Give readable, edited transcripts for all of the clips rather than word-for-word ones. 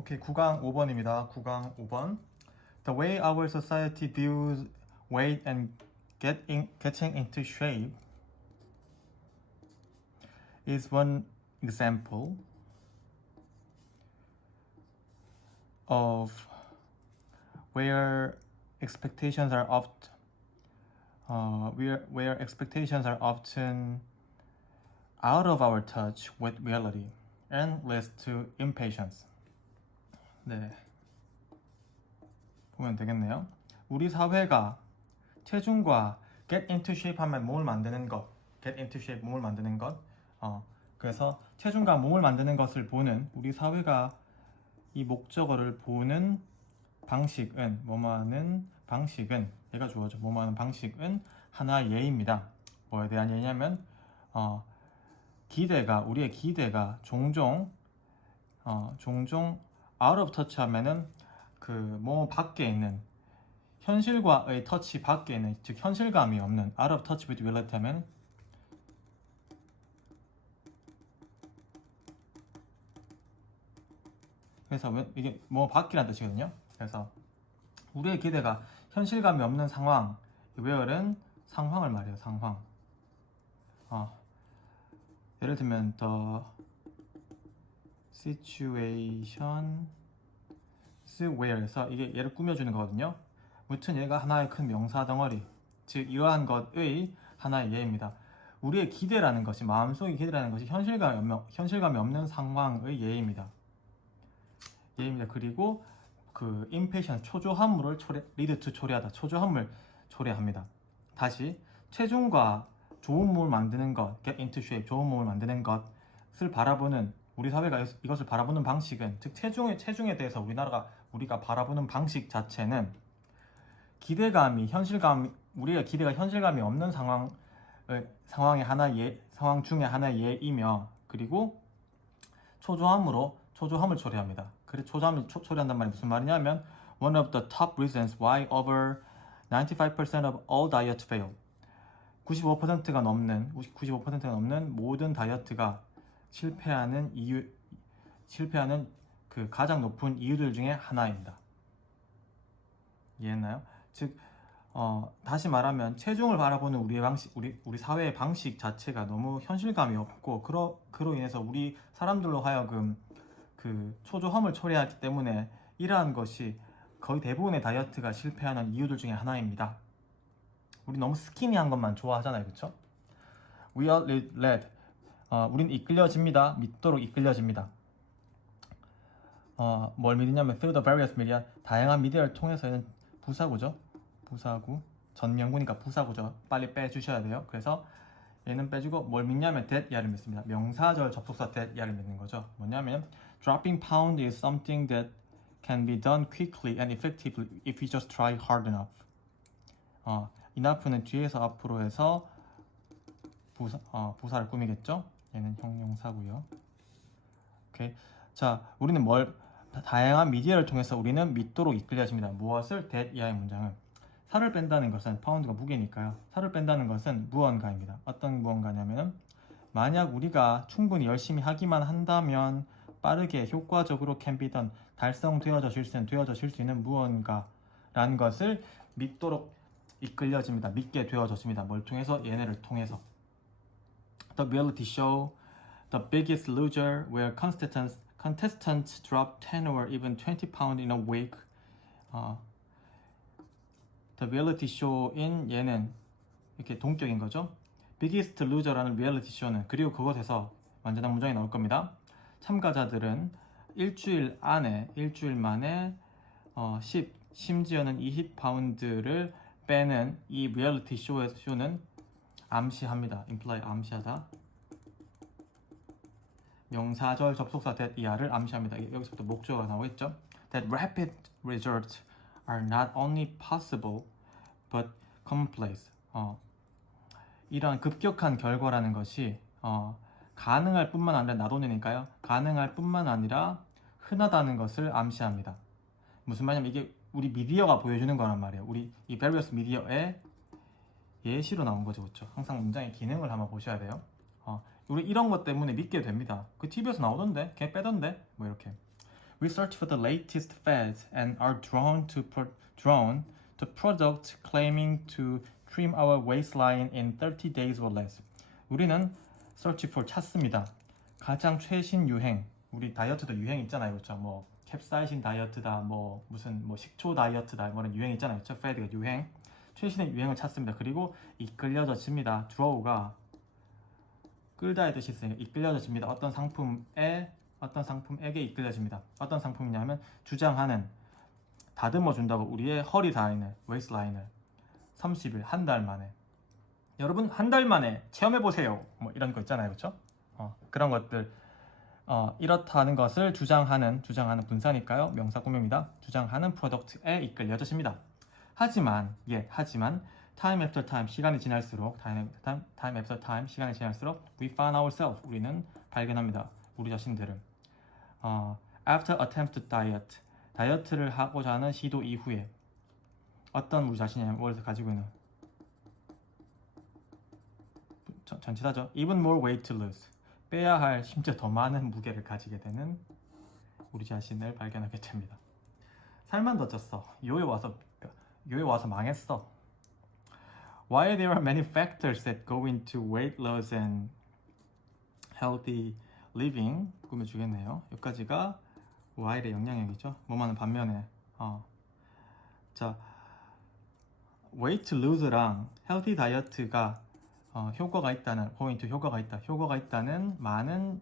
오케이, 9강 5번입니다. 9강 5번. The way our society views weight and getting into shape is one example of where expectations are often out of our touch with reality and leads to impatience. 네, 보면 되겠네요. 우리 사회가 체중과 get into shape 하면 몸을 만드는 것, get into shape 몸을 만드는 것. 그래서 체중과 몸을 만드는 것을 보는 우리 사회가 이 목적어를 보는 방식은 뭐뭐하는 방식은 얘가 주어져. 뭐뭐하는 방식은 하나의 예입니다. 뭐에 대한 예냐면 우리의 기대가 종종 out of touch 하면은 그 뭐 밖에 있는 현실과의 터치 밖에 있는, 즉 현실감이 없는 out of touch with reality 하면 그래서 이게 뭐 밖이라는 뜻이거든요. 그래서 우리의 기대가 현실감이 없는 상황, where은 상황을 말해요. 상황. 예를 들면 the situation where에서 이게 얘를 꾸며주는 거거든요. 무튼 얘가 하나의 큰 명사 덩어리, 즉 이러한 것의 하나의 예입니다. 우리의 기대라는 것이, 마음속의 기대라는 것이 현실감이 없는 상황의 예입니다. 그리고 그 impatience, 초조함을 lead to 초래하다, 초조함을 초래합니다. 다시 체중과 좋은 몸을 만드는 것, get into shape, 좋은 몸을 만드는 것을 바라보는 우리 사회가 이것을 바라보는 방식은, 즉 체중에 대해서 우리가 바라보는 방식 자체는 우리가 기대가 현실감이 없는 상황 중에 하나의 예이며, 그리고 초조함을 초래합니다. 그래서 초조함을 초래한단 말이 무슨 말이냐면 one of the top reasons why over 95% of all diets fail. 95%가 넘는 모든 다이어트가 실패하는 그 가장 높은 이유들 중에 하나입니다. 이해했나요? 즉 다시 말하면 체중을 바라보는 우리 사회의 방식 자체가 너무 현실감이 없고, 그로 인해서 우리 사람들로 하여금 그 초조함을 초래하기 때문에 이러한 것이 거의 대부분의 다이어트가 실패하는 이유들 중에 하나입니다. 우리 너무 스키니한 것만 좋아하잖아요, 그렇죠? We are led. 우린 이끌려집니다. 믿도록 이끌려집니다. 뭘 믿느냐면 through the various media, 다양한 미디어를 통해서는 부사구죠. 부사구, 전명구니까 부사구죠. 빨리 빼주셔야 돼요. 그래서 얘는 빼주고 뭘 믿냐면 that 야를 믿습니다. 명사절 접속사 that 야를 믿는 거죠. 뭐냐면 dropping pound is something that can be done quickly and effectively if we just try hard enough. enough는 뒤에서 앞으로 해서 부사를 꾸미겠죠. 얘는 형용사고요. 오케이. 자, 우리는 다양한 미디어를 통해서 우리는 믿도록 이끌려집니다. 무엇을? that 이하의 문장은 살을 뺀다는 것은, 파운드가 무게니까요. 살을 뺀다는 것은 무언가입니다. 어떤 무언가냐면 만약 우리가 충분히 열심히 하기만 한다면 빠르게 효과적으로 can be done, 달성되어질 수 있는 무언가라는 것을 믿도록 이끌려집니다. 믿게 되어졌습니다. 뭘 통해서? 얘네를 통해서. The reality show The Biggest Loser, where contestants drop 10 or even 20 pounds in a week. The reality show인 얘는 이렇게 동격인 거죠. Biggest Loser라는 리얼리티 쇼는, 그리고 그것에서 완전한 문장이 나올 겁니다. 참가자들은 일주일 만에 심지어는 20파운드를 빼는 이 리얼리티 쇼는 암시합니다. imply 암시하다. 명사절 접속사 that 이하를 암시합니다. 여기서부터 목적어가 나오겠죠. That rapid results are not only possible but commonplace. 이러한 급격한 결과라는 것이 가능할 뿐만 아니라, 나도니까요. 가능할 뿐만 아니라 흔하다는 것을 암시합니다. 무슨 말이냐면 이게 우리 미디어가 보여주는 거란 말이에요. 우리 이 various 미디어의 예시로 나온 거죠, 그렇죠? 항상 문장의 기능을 한번 보셔야 돼요. 우리 이런 것 때문에 믿게 됩니다. 그 TV에서 나오던데, 걔 빼던데, 뭐 이렇게. We search for the latest fads and are drawn to products claiming to trim our waistline in 30 days or less. 우리는 search for 찾습니다. 가장 최신 유행. 우리 다이어트도 유행 있잖아요, 그렇죠? 뭐 캡사이신 다이어트다, 뭐 무슨 뭐 식초 다이어트다, 이런 유행 있잖아요, 그렇죠? 패드가 유행. 최신의 유행을 찾습니다. 그리고 이끌려져집니다. draw가 끌다의 뜻이 있으니까 이끌려집니다. 어떤 상품에게 이끌려집니다. 어떤 상품이냐면 주장하는, 다듬어 준다고 우리의 허리 라인을, 웨이스 라인을 30일, 한 달 만에. 여러분 한 달 만에 체험해 보세요. 뭐 이런 거 있잖아요, 그렇죠? 그런 것들. 이렇다는 것을 주장하는 분사니까요. 명사 꾸밉니다. 주장하는 프로덕트에 이끌려져집니다. 하지만 time after time, 시간이 지날수록 we find ourselves, 우리는 발견합니다. 우리 자신들을. After attempt to diet, 다이어트를 하고자 하는 시도 이후에 어떤 우리 자신이 원래서 가지고 있는 전치사죠. Even more weight to lose, 빼야 할 심지어 더 많은 무게를 가지게 되는 우리 자신을 발견하게 됩니다. 살만 더 쪘어. 요에 와서 망했어. While there are many factors that go into weight loss and healthy living, 꾸며주겠네요. 여기까지가 while의 영향력이죠. 뭐만은 반면에 자, weight lose랑 healthy diet가 효과가 있다는 효과가 있다는 많은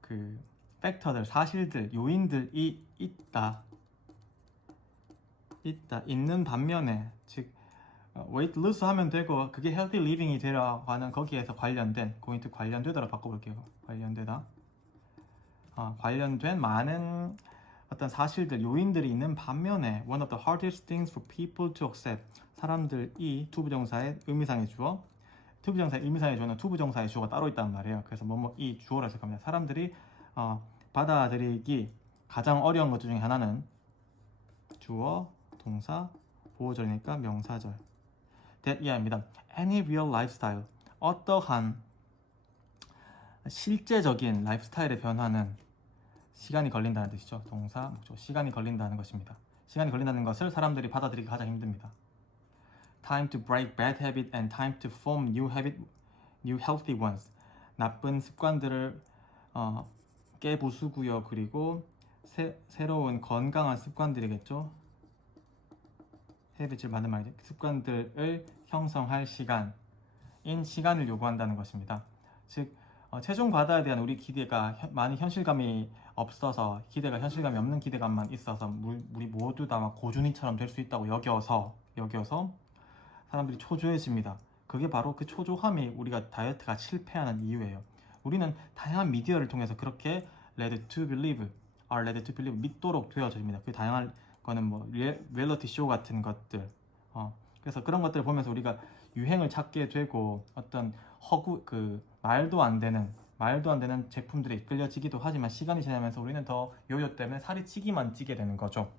그 팩터들, 사실들, 요인들이 있는 반면에, 즉 weight loss 하면 되고 그게 healthy living이 되라고 하는 거기에서 관련되다로 바꿔볼게요. 관련된 많은 어떤 사실들, 요인들이 있는 반면에 one of the hardest things for people to accept, 사람들이 투부정사의 의미상의 주어, 투부정사의 의미상의 주어는 투부정사의 주어가 따로 있단 말이에요. 그래서 이 주어로 해석합니다. 사람들이 받아들이기 가장 어려운 것 중에 하나는 주어, 동사, 보호절이니까 명사절. that 이하입니다. Any real lifestyle, 어떠한 실제적인 라이프스타일의 변화는 시간이 걸린다는 뜻이죠. 동사, 목적, 시간이 걸린다는 것입니다. 시간이 걸린다는 것을 사람들이 받아들이기 가장 힘듭니다. Time to break bad habit and time to form new healthy ones. 나쁜 습관들을 깨부수고요. 그리고 새로운 건강한 습관들이겠죠. 헤비츠를 받는 말이죠. 습관들을 형성할 시간을 요구한다는 것입니다. 즉 최종 과다에 대한 우리 기대가 많이 현실감이 없어서, 현실감이 없는 기대감만 있어서 우리 모두 다 막 고준이처럼 될 수 있다고 여겨서 사람들이 초조해집니다. 그게 바로 그 초조함이 우리가 다이어트가 실패하는 이유예요. 우리는 다양한 미디어를 통해서 그렇게 led to believe, 믿도록 되어집니다. 그 다양한 거는 뭐 리얼리티 쇼 같은 것들, 그래서 그런 것들을 보면서 우리가 유행을 찾게 되고 어떤 말도 안 되는 제품들에 이끌려지기도 하지만, 시간이 지나면서 우리는 더 요요 때문에 살이 찌게 되는 거죠.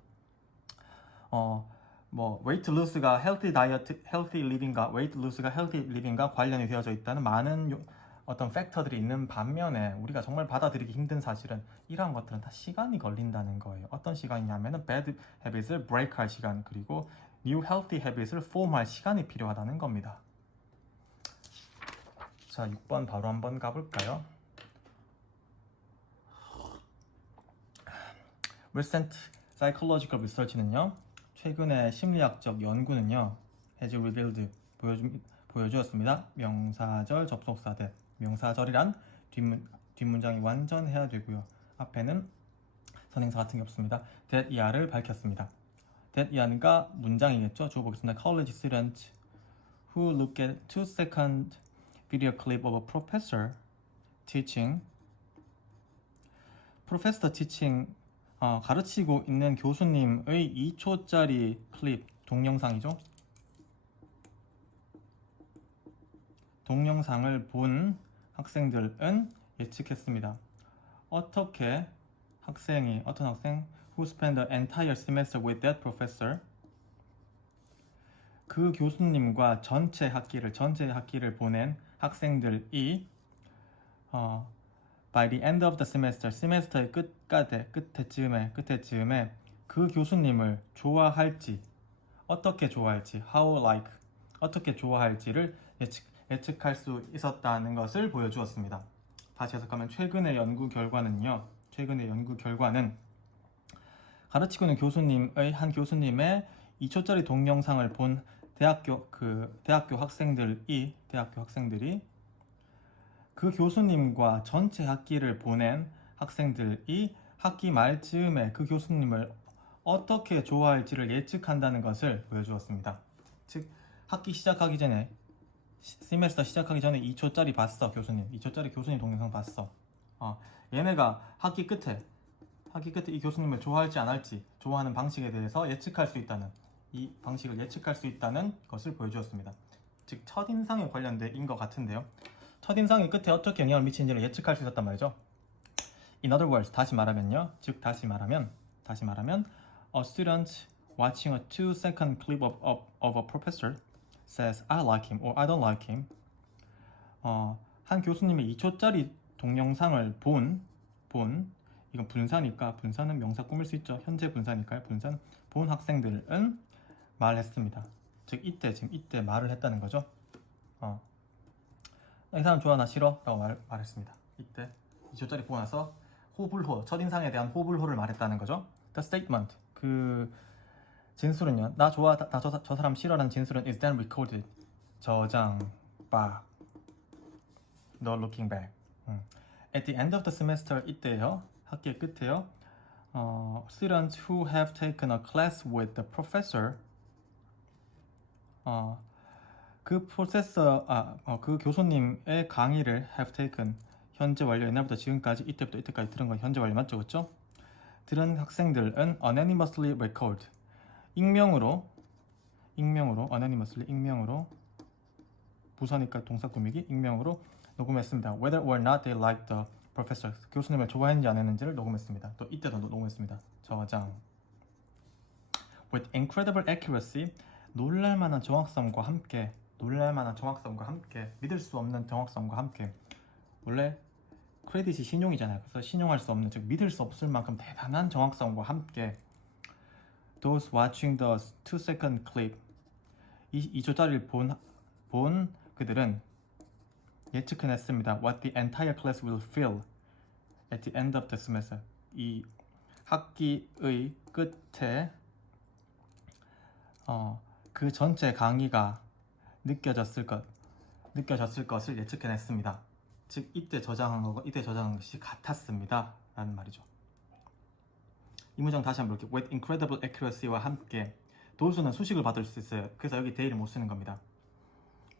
weight loss가 healthy living과 관련이 되어져 있다는 많은 어떤 팩터들이 있는 반면에, 우리가 정말 받아들이기 힘든 사실은 이러한 것들은 다 시간이 걸린다는 거예요. 어떤 시간이냐면은 bad habits을 break 할 시간, 그리고 new healthy habits을 form 할 시간이 필요하다는 겁니다. 자, 6번 바로 한번 가볼까요? Recent psychological research는요, 최근의 심리학적 연구는요, has revealed, 보여주었습니다. 명사절, 접속사 that. 명사절이란 뒷문장이 완전해야 되고요. 앞에는 선행사 같은 게 없습니다. that 이하를 밝혔습니다. that 이하가 문장이겠죠. 주어 보겠습니다. College student who look at 2-second video clip of a professor teaching. professor teaching, 가르치고 있는 교수님의 2초짜리 클립, 동영상이죠. 동영상을 본 학생들은 예측했습니다. 어떤 학생 who spent the entire semester with that professor, 그 교수님과 전체 학기를 보낸 학생들이 by the end of the semester, 세메스터의 끝에쯤에 그 교수님을 좋아할지, 어떻게 좋아할지, how like, 어떻게 좋아할지를 예측할 수 있었다는 것을 보여주었습니다. 다시 해석하면 최근의 연구 결과는 가르치고 있는 한 교수님의 2초짜리 동영상을 본 대학교 학생들이 그 교수님과 전체 학기를 보낸 학생들이 학기 말 즈음에 그 교수님을 어떻게 좋아할지를 예측한다는 것을 보여주었습니다. 즉 학기 시작하기 전에 세메스터 시작하기 전에 2초짜리 봤어 교수님 2초짜리 교수님 동영상 봤어. 얘네가 학기 끝에 이 교수님을 좋아할지 안 할지 좋아하는 방식에 대해서 예측할 수 있다는 이 방식을 예측할 수 있다는 것을 보여주었습니다. 즉 첫인상에 관련된 것 같은데요. 첫인상이 끝에 어떻게 영향을 미치는지를 예측할 수 있었단 말이죠. In other words, 다시 말하면 a student watching a 2-second clip of a professor says I like him or I don't like him. 한 교수님의 2초짜리 동영상을 본 이건 분사니까 분사는 명사 꾸밀 수 있죠. 현재 분사니까요. 분사는 본 학생들은 말했습니다. 즉 이때 말을 했다는 거죠. 이 사람 좋아 나 싫어 라고 말했습니다. 이때 2초짜리 보고 나서 호불호, 첫인상에 대한 호불호를 말했다는 거죠. The statement, 그 진술은요. 나 좋아, 저 사람 싫어라는 진술은 is then recorded, 저장, 박, no looking back. At the end of the semester, 이때요, 학기의 끝에요, students who have taken a class with the professor, 그 교수님의 강의를 have taken, 현재 완료, 옛날부터 지금까지, 이때부터 이때까지 들은 건 현재 완료 맞죠, 그렇죠? 들은 학생들은 anonymously record, 익명으로 부사니까 동사 꾸미기, 익명으로 녹음했습니다. Whether or not they liked the professor, 교수님을 좋아했는지 안 했는지를 녹음했습니다. 또 이때도 녹음했습니다. 저장. With incredible accuracy, 놀랄만한 정확성과 함께, 믿을 수 없는 정확성과 함께. 원래 크레딧이 신용이잖아요. 그래서 신용할 수 없는, 즉 믿을 수 없을 만큼 대단한 정확성과 함께 those watching the 2-second clip, 2초짜리를 본 그들은 예측해냈습니다. What the entire class will feel at the end of the semester. 이 학기의 끝에 그 전체 강의가 느껴졌을 것을 예측해냈습니다. 즉 이때 저장한 것이 같았습니다 라는 말이죠. 이 문장 다시 한번 볼게요. With incredible accuracy와 함께. 도수는 수식을 받을 수 있어요. 그래서 여기 they를 못 쓰는 겁니다.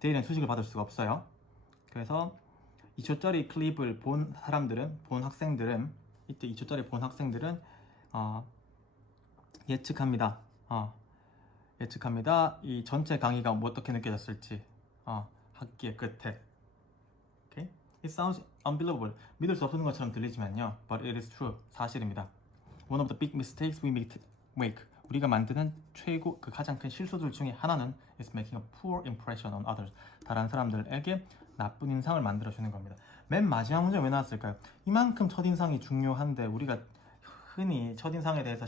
they는 수식을 받을 수가 없어요. 그래서 2초짜리 클립을 본 학생들은 이때 2초짜리 본 학생들은 예측합니다. 이 전체 강의가 뭐 어떻게 느껴졌을지 학기의 끝에. Okay? It sounds unbelievable. 믿을 수 없는 것처럼 들리지만요. But it is true. 사실입니다. One of the big mistakes we make. 우리가 만드는 가장 큰 실수들 중에 하나는 is making a poor impression on others. 다른 사람들에게 나쁜 인상을 만들어주는 겁니다. 맨 마지막 문제 왜 나왔을까요? 이만큼 첫인상이 중요한데 우리가 흔히 첫인상에 대해서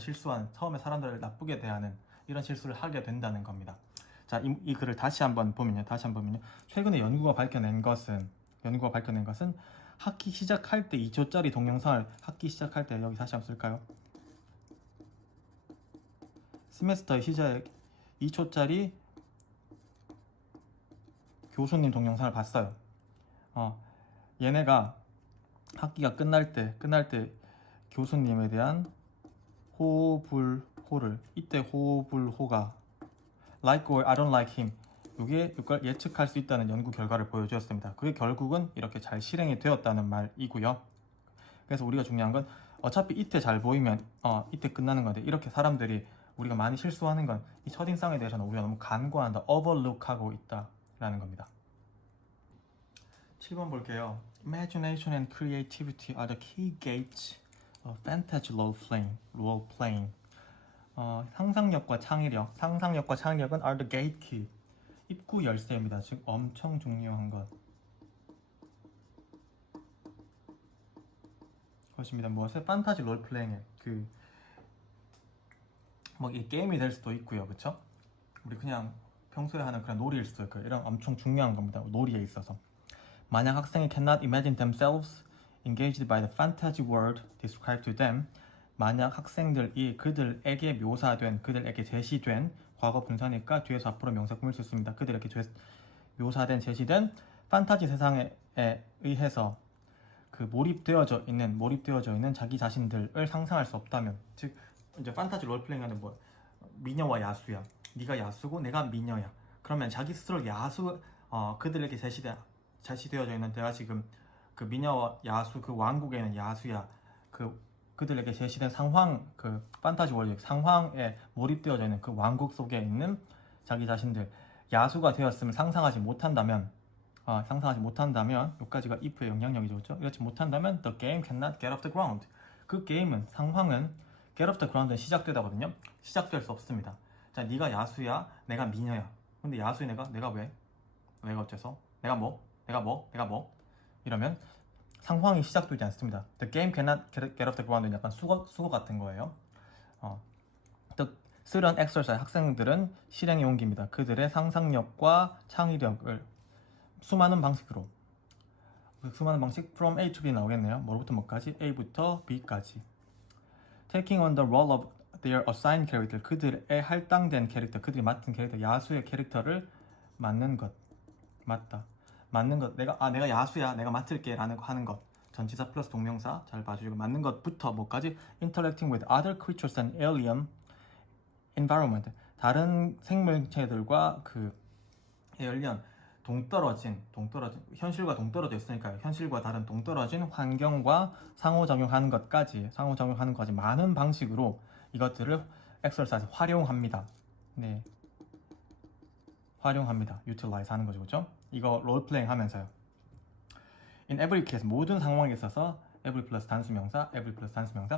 처음에 사람들을 나쁘게 대하는 이런 실수를 하게 된다는 겁니다. 자, 이 글을 다시 한번 보면요. 최근에 연구가 밝혀낸 것은 학기 시작할 때 2초짜리 동영상을 여기 다시 한번 쓸까요? 세메스터의 시작 2초짜리 교수님 동영상을 봤어요. 얘네가 학기가 끝날 때 교수님에 대한 호불호가 like or I don't like him, 이걸 예측할 수 있다는 연구 결과를 보여주었습니다. 그게 결국은 이렇게 잘 실행이 되었다는 말이고요. 그래서 우리가 중요한 건 어차피 이때 잘 보이면 이때 끝나는 건데, 이렇게 사람들이 우리가 많이 실수하는 건 이 첫인상에 대해서는 우리가 너무 간과한다, overlook하고 있다라는 겁니다. 7번 볼게요. Imagination and creativity are the key gates of fantasy role playing. 상상력과 창의력은 are the gate key, 입구 열쇠입니다. 즉 엄청 중요한 것. 것입니다. 무엇을? 판타지 롤플레잉에 뭐 이 게임이 될 수도 있고요, 그렇죠? 우리 그냥 평소에 하는 그런 놀이일 수도 있고 이런 엄청 중요한 겁니다. 놀이에 있어서. 만약 학생이 cannot imagine themselves engaged by the fantasy world described to them, 만약 학생들이 그들에게 묘사된, 그들에게 제시된, 과거 분사니까 뒤에서 앞으로 명사 꾸밀 수 있습니다. 그들에게 묘사된, 제시된 판타지 세상에 의해서 몰입되어져 있는 자기 자신들을 상상할 수 없다면, 즉 이제 판타지 롤플레잉하는 뭐 미녀와 야수야. 네가 야수고 내가 미녀야. 그러면 자기 스스로 그들에게 제시되어져 있는, 내가 지금 그 미녀와 야수, 그 왕국에 있는 야수야. 그들에게 제시된 상황, 판타지 월드 상황에 몰입되어져 있는 그 왕국 속에 있는 자기 자신들, 야수가 되었음을 상상하지 못한다면, 여기까지가 if의 영향력이죠, 그렇죠? 이렇지 못한다면 the game cannot get off the ground. 그 게임은, 상황은 get off the ground는 시작되다거든요. 시작될 수 없습니다. 자, 네가 야수야, 내가 미녀야. 근데 야수의 내가 왜? 내가 어째서? 내가 뭐? 이러면 상황이 시작되지 않습니다. The game cannot get off the ground는 약간 수거 같은 거예요. 수련 exercise, 학생들은 실행에 옮깁니다. 그들의 상상력과 창의력을 수많은 방식으로. 수많은 방식 from A to B 나오겠네요. 뭐부터 뭐까지? A부터 B까지. Taking on the role of their assigned character, 그들의 할당된 캐릭터, 그들이 맡은 캐릭터, 야수의 캐릭터를 맡는 것. 내가 야수야, 내가 맡을게 라는 하는 것. 전치사 플러스 동명사 잘 봐주시고, 맡는 것부터 뭐까지? Interacting with other creatures and alien environment, 다른 생물체들과 alien, 동떨어진 현실과 동떨어져 있으니까 현실과 다른 동떨어진 환경과 상호작용하는 것까지 많은 방식으로 이것들을 exercise, 활용합니다. 네, 활용합니다. utilize 하는 거죠, 그렇죠? 이거 롤플레잉 하면서요. In every case, 모든 상황에 있어서 every 플러스 단수명사,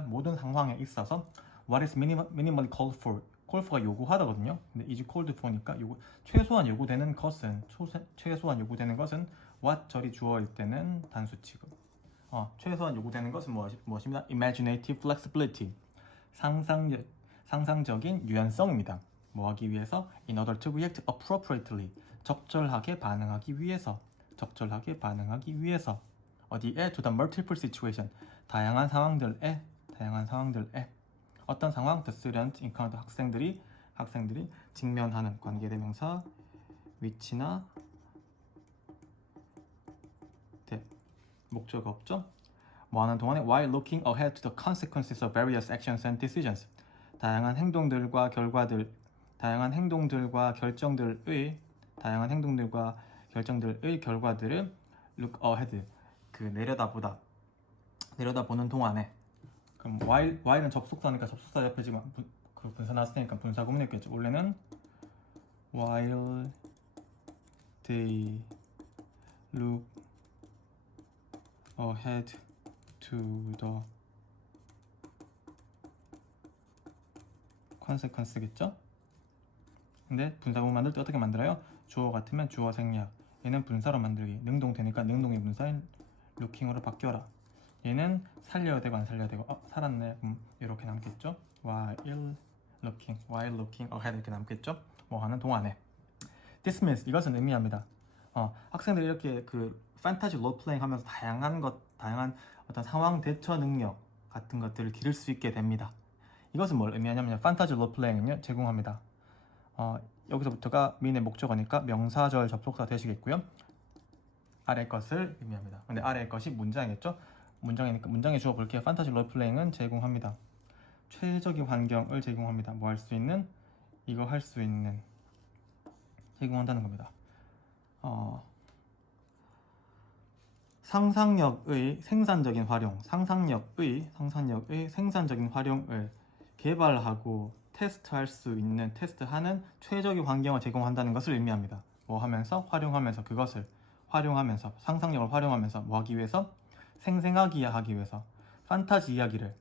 모든 상황에 있어서 what is minimally called for, call for가 요구하다거든요. 근데 is called for니까 최소한 요구되는 것은 what 절이 주어일 때는 단수 취급. 최소한 요구되는 것은 무엇입니다? imaginative flexibility, 상상적인 유연성입니다. 뭐 하기 위해서? in order to react appropriately, 적절하게 반응하기 위해서. 어디에? to the multiple situation, 다양한 상황들에. 어떤 상황? the student encounter, 학생들이 직면하는 관계대명사 위치나 목적어 없죠? 뭐 하는 동안에 while looking ahead to the consequences of various actions and decisions, 다양한 행동들과 결정들의 결과들을 look ahead, 내려다보는 동안에. 그럼 while은 접속사니까 접속사 옆에 지금 분사 나왔으니까 분사 구문이었겠죠. 원래는 while they look ahead to the consequence겠죠. 근데 분사 구문 만들 때 어떻게 만들어요? 주어 같으면 주어 생략, 얘는 분사로 만들기, 능동되니까 능동의 분사인 looking으로 바뀌어라. 얘는 살려야 되고 안 살려야 되고, 살았네, 이렇게 남겠죠. while looking ahead 이렇게 남겠죠. 뭐 하는 동안에. This means, 이것은 의미합니다. 학생들이 이렇게 판타지 롤플레잉 하면서 다양한 어떤 상황 대처 능력 같은 것들을 기를 수 있게 됩니다. 이것은 뭘 의미하냐면, 판타지 롤플레잉을 제공합니다. 여기서부터가 미인의 목적어니까 명사절 접속사 되시겠고요. 아래 것을 의미합니다. 근데 아래 것이 문장이겠죠. 문장이니까 문장에 주어 볼게요. 판타지 롤플레잉은 제공합니다. 최적의 환경을 제공합니다. 뭐 할 수 있는? 이거 할 수 있는, 제공한다는 겁니다. 상상력의 생산적인 활용, 상상력의 생산적인 활용을 개발하고 테스트하는 최적의 환경을 제공한다는 것을 의미합니다. 뭐 하면서? 상상력을 활용하면서 뭐 하기 위해서? 생생하게 하기 위해서. 판타지 이야기를,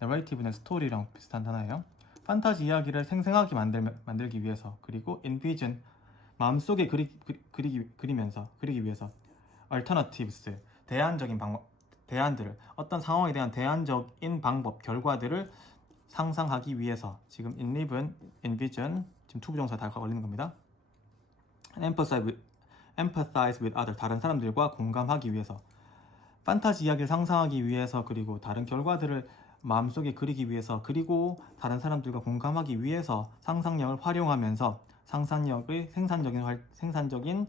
narrative는 스토리랑 비슷한 단어예요. 판타지 이야기를 생생하게 만들기 위해서, 그리고 envision, 마음속에 그리기 위해서. alternatives, 대안적인 방법, 대안들을 어떤 상황에 대한 대안적인 방법, 결과들을 상상하기 위해서 지금 enliven, envision 지금 투부정사 다 걸리는 겁니다. empathize with other 다른 사람들과 공감하기 위해서 판타지 이야기를 상상하기 위해서 그리고 다른 결과들을 마음속에 그리기 위해서 그리고 다른 사람들과 공감하기 위해서 상상력을 활용하면서 상상력의 생산적인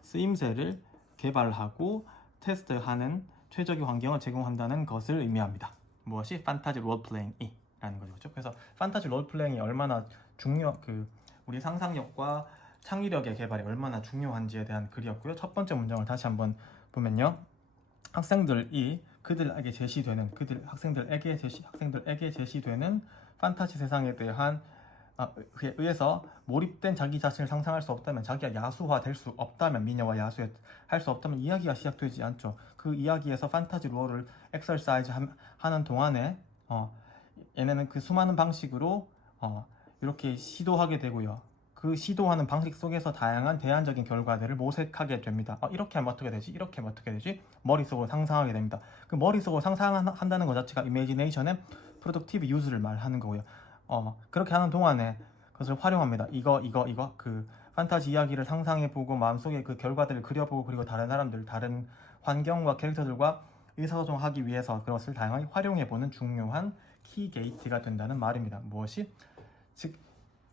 쓰임새를 개발하고 테스트하는 최적의 환경을 제공한다는 것을 의미합니다. 무엇이 판타지 롤플레잉이라는 거죠. 그래서 판타지 롤플레잉이 얼마나 우리 상상력과 창의력의 개발이 얼마나 중요한지에 대한 글이었고요. 첫 번째 문장을 다시 한번 보면요. 학생들에게 제시되는 판타지 세상에 대한 그에 의해서 몰입된 자기 자신을 상상할 수 없다면, 자기가 야수화될 수 없다면, 미녀와 야수할 수 없다면 이야기가 시작되지 않죠. 그 이야기에서 판타지 롤을 엑서사이즈 하는 동안에 얘네는 그 수많은 방식으로 이렇게 시도하게 되고요. 그 시도하는 방식 속에서 다양한 대안적인 결과들을 모색하게 됩니다. 이렇게 하면 어떻게 되지? 이렇게 하면 어떻게 되지? 머릿속으로 상상하게 됩니다. 그 머릿속으로 상상한다는 것 자체가 imagination의 productive use를 말하는 거고요. 그렇게 하는 동안에 그것을 활용합니다. 이거 그 판타지 이야기를 상상해보고 마음속에 그 결과들을 그려보고 그리고 다른 사람들, 다른 환경과 캐릭터들과 의사소통하기 위해서 그것을 다양하게 활용해보는 중요한 키 게이트가 된다는 말입니다. 무엇이? 즉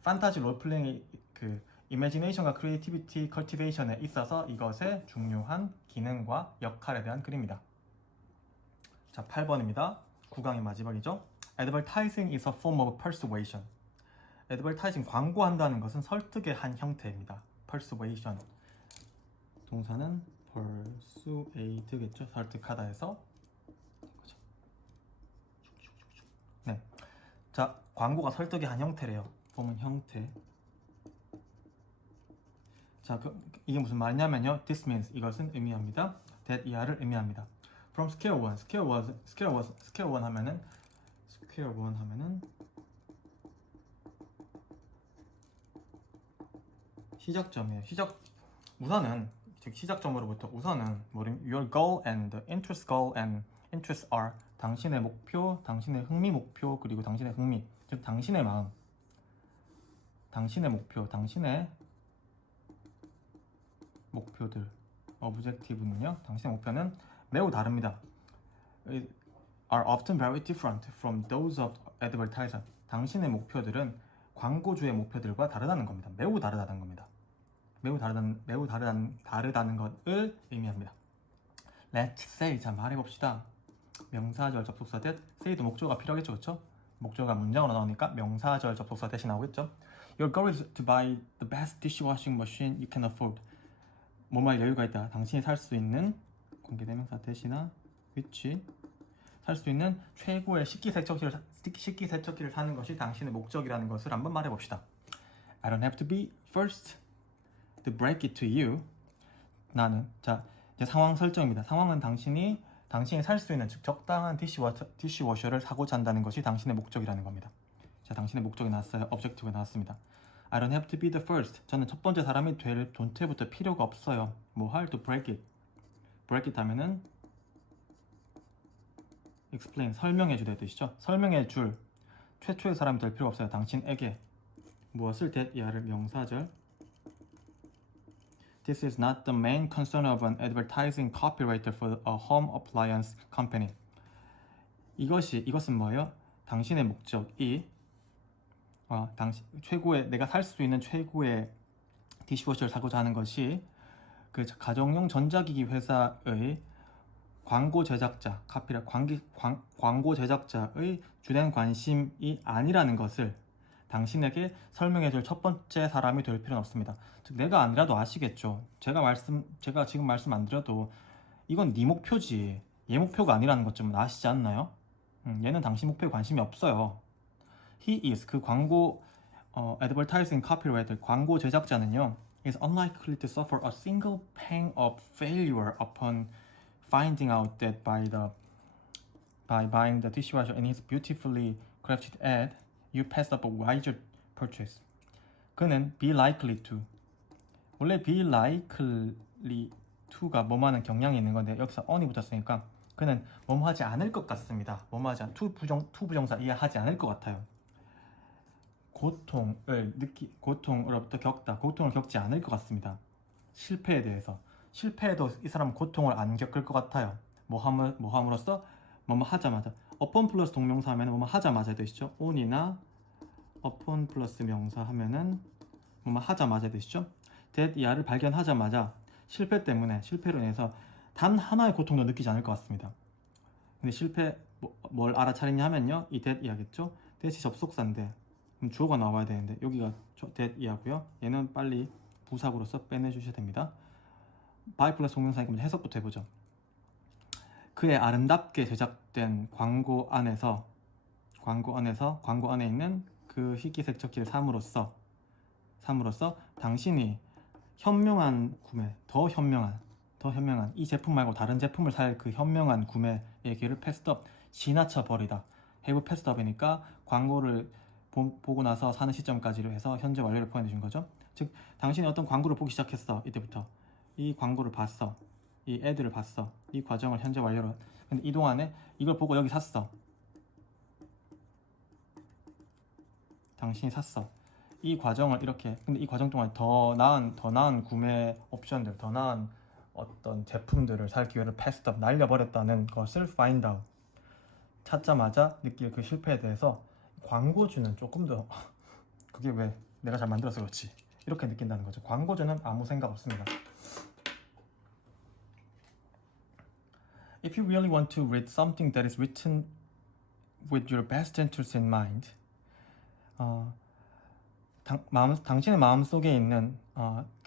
판타지 롤플레잉이 그 이미지네이션과 크리에이티비티 컬티베이션에 있어서 이것의 중요한 기능과 역할에 대한 글입니다. 자, 8번입니다. 9강의 마지막이죠. Advertising is a form of persuasion. Advertising, 광고한다는 것은 설득의 한 형태입니다. Persuasion. 동사는 persuade겠죠. 설득하다 해서. 네. 자, 광고가 설득의 한 형태래요. 보면 형태. 자, 이게 무슨 말이냐면요. This means, 이것은 의미합니다. That 이하를 의미합니다. From scale 1, scale 1 하면은 시작점이에요. 우선은 즉 시작점으로부터 우선은 your goal and the interest goal and interests are 당신의 목표, 당신의 흥미 목표 그리고 당신의 흥미, 즉 당신의 마음, 당신의 목표, 당신의 목표들, objective는요. 당신의 목표는 매우 다릅니다. are often very different from those of advertiser. 당신의 목표들은 광고주의 목표들과 다르다는 겁니다. 매우 다르다는 겁니다. 매우 다르다는 것을 의미합니다. Let's say, 자 말해봅시다. 명사절 접속사 대 say도 목조가 필요하겠죠, 그렇죠? 목조가 문장으로 나오니까 명사절 접속사 대신 나오겠죠. Your goal is to buy the best dishwashing machine you can afford. 뭐말 여유가 있다. 당신이 살 수 있는 공개대명사 대신나 which 살 수 있는 최고의 식기세척기를 사는 것이 당신의 목적이라는 것을 한번 말해봅시다. I don't have to be first to break it to you. 나는 자 이제 상황 설정입니다. 상황은 당신이 살 수 있는 즉 적당한 디시워셔를 사고자 한다는 것이 당신의 목적이라는 겁니다. 자, 당신의 목적이 나왔어요. objective가 나왔습니다. I don't have to be the first. 저는 첫 번째 사람이 될 돈태부터 필요가 없어요. 뭐 할 to break it. break it 하면은 explain, 설명해주다 뜻이죠. 설명해줄 최초의 사람이 될 필요 없어요. 당신에게 무엇을 that 이하를 명사절. This is not the main concern of an advertising copywriter for a home appliance company. 이것은 뭐예요? 당신의 목적이 내가 살 수 있는 최고의 디시워셔를 사고자 하는 것이 그 가정용 전자기기 회사의 광고 제작자, 광고 제작자의 주된 관심이 아니라는 것을 당신에게 설명해줄 첫 번째 사람이 될 필요는 없습니다. 즉 내가 아니라도 아시겠죠. 제가 지금 말씀 안 드려도 이건 네 목표지. 얘 목표가 아니라는 것 좀 아시지 않나요? 얘는 당신 목표에 관심이 없어요. He is 그 광고 advertising copywriter 광고 제작자는요 is unlikely to suffer a single pang of failure upon finding out that by buying the dishwasher in his beautifully crafted ad, you pass up a wiser purchase. 그는 be likely to. 원래 be likely to가 뭐만한 경향이 있는 건데 여기서 on이 붙었으니까 그는 뭐뭐 하지 않을 것 같습니다. 뭐뭐 하지 to 부정사 이해하지 않을 것 같아요. 고통으로부터 겪다. 고통을 겪지 않을 것 같습니다. 실패에 대해서. 실패해도 이 사람은 고통을 안 겪을 것 같아요. 뭐 함으로써? 뭐뭐 하자마자. upon 플러스 동명사 하면 뭐뭐 하자마자 되시죠? on이나 upon 플러스 명사 하면은 뭐뭐 하자마자 되시죠? that 이하를 발견하자마자 실패로 인해서 단 하나의 고통도 느끼지 않을 것 같습니다. 근데 뭘 알아차리냐 하면요, 이 that 이하겠죠? that이 접속사인데 그럼 주어가 나와야 되는데 여기가 that 이하고요. 얘는 빨리 부사구로서 빼내주셔야 됩니다. by 플러스 동명사니까 해석부터 해보죠. 그의 아름답게 제작된 광고 안에 있는 그 희귀색 적기를 삼으로써 당신이 현명한 구매, 더 현명한 이 제품 말고 다른 제품을 살 그 현명한 구매의 길을 패스트업, 지나쳐 버리다. have 패스트업이니까 광고를 보고 나서 사는 시점까지로 해서 현재 완료를 포함해 준 거죠. 즉 당신이 어떤 광고를 보기 시작했어. 이때부터 이 광고를 봤어. 이 애드를 봤어. 이 과정을 현재 완료로. 근데 이 동안에 이걸 보고 여기 샀어. 당신이 샀어. 이 과정을 이렇게. 근데 이 과정 동안 더 나은 구매 옵션들, 더 나은 어떤 제품들을 살 기회를 패스트업, 날려버렸다는 것을 find out. 찾자마자 느낄 그 실패에 대해서 광고주는 조금 더 그게 왜 내가 잘 만들어서 그렇지 이렇게 느낀다는 거죠. 광고주는 아무 생각 없습니다. If you really want to read something that is written with your best interest in mind, 당신의 마음속에 있는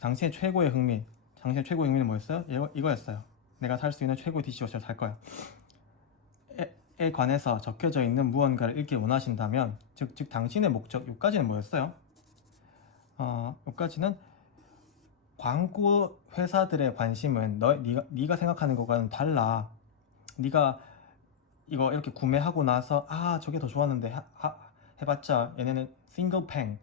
당신의 최고의 흥미는 뭐였어요? 이거였어요. 내가 살 수 있는 최고의 디시워셔를 살 거야. 에 관해서 적혀져 있는 무언가를 읽기 원하신다면, 즉 당신의 목적, 여기까지는 뭐였어요? 여기까지는 광고 회사들의 관심은 네가 생각하는 것과는 달라. 네가 이거 이렇게 구매하고 나서 저게 더 좋았는데 해봤자 얘네는 싱글팽,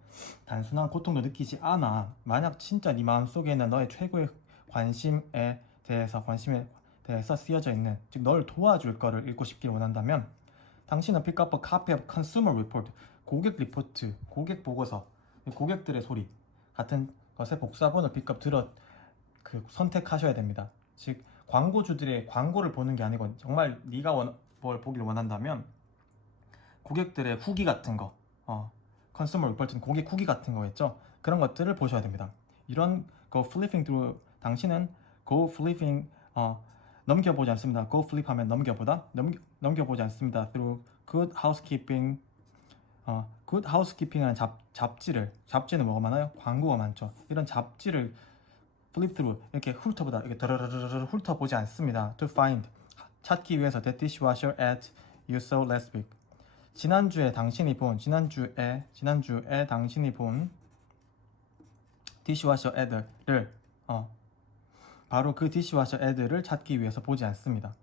단순한 고통도 느끼지 않아. 만약 진짜 네 마음속에는 너의 최고의 관심에 대해서 쓰여져 있는, 즉 널 도와줄 거를 읽고 싶길 원한다면, 당신은 pick up a copy of consumer report, 고객 리포트, 고객 보고서, 고객들의 소리 같은 것의 복사본을 선택하셔야 됩니다. 즉 광고주들의 광고를 보는 게 아니고 정말 네가 뭘 보길 원한다면 고객들의 후기 같은 거, consumer report는 고객 후기 같은 거겠죠. 그런 것들을 보셔야 됩니다. 이런 go flipping through, 당신은 go flipping 넘겨보지 않습니다. go flip 하면 넘겨보지 않습니다. through good housekeeping. good housekeeping은 잡지는 뭐가 많아요? 광고가 많죠. 이런 잡지를 flip through, 이렇게 이렇게 드르르르르 훑어보지 않습니다. to find, 찾기 위해서 that dishwasher ad you saw last week. 지난주에 당신이 본 디시워셔 애드를 바로 그 디시워셔 애드를 찾기 위해서 보지 않습니다.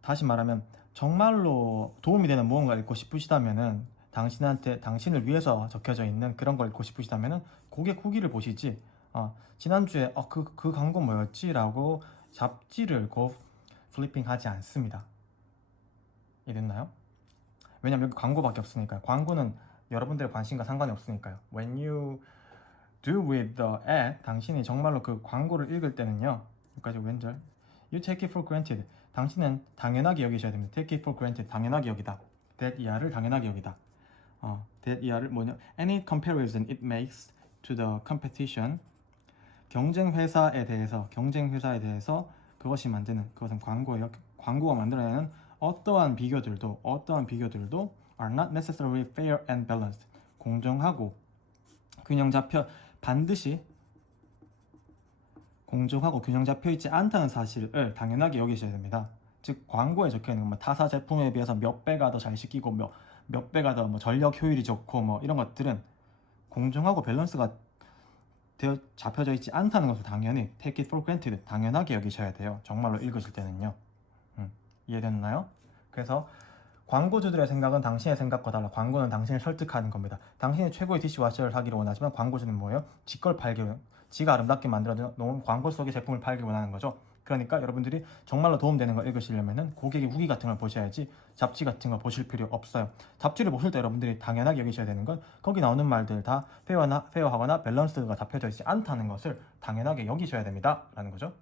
다시 말하면 정말로 도움이 되는 무언가를 읽고 싶으시다면은, 당신을 위해서 적혀져 있는 그런 걸 읽고 싶으시다면은 고객 후기를 보시지, 지난주에 그 광고 뭐였지? 라고 잡지를 플리핑 하지 않습니다. 이해됐나요? 왜냐면 여기 광고밖에 없으니까요. 광고는 여러분들의 관심과 상관이 없으니까요. When you do with the ad, 당신이 정말로 그 광고를 읽을 때는요, 여기까지 왼절, you take it for granted, 당신은 당연하게 여기셔야 됩니다. take it for granted, 당연하게 여기다. that 이하를 당연하게 여기다. that 이하를 뭐냐, any comparison it makes to the competition, 경쟁 회사에 대해서 그것이 만드는, 그것은 광고예요. 광고가 만들어내는 어떠한 비교들도 are not necessarily fair and balanced, 공정하고 균형 잡혀 있지 않다는 사실을 당연하게 여기셔야 됩니다. 즉 광고에 적혀있는 타사 제품에 비해서 몇 배가 더 잘 시키고 몇 배가 더 전력 효율이 좋고 이런 것들은 공정하고 밸런스가 잡혀져 있지 않다는 것을 당연히 take it for granted, 당연하게 여기셔야 돼요. 정말로 읽으실 때는요. 이해됐나요? 그래서 광고주들의 생각은 당신의 생각과 달라. 광고는 당신을 설득하는 겁니다. 당신이 최고의 디시워셔를 하기를 원하지만 광고주는 뭐예요? 지가 아름답게 만들어 놓은 광고 속의 제품을 팔길 원하는 거죠. 그러니까 여러분들이 정말로 도움되는 거 읽으시려면은 고객의 후기 같은 걸 보셔야지 잡지 같은 거 보실 필요 없어요. 잡지를 보실 때 여러분들이 당연하게 여기셔야 되는 건 거기 나오는 말들 다 페어하거나 밸런스가 잡혀져 있지 않다는 것을 당연하게 여기셔야 됩니다 라는 거죠.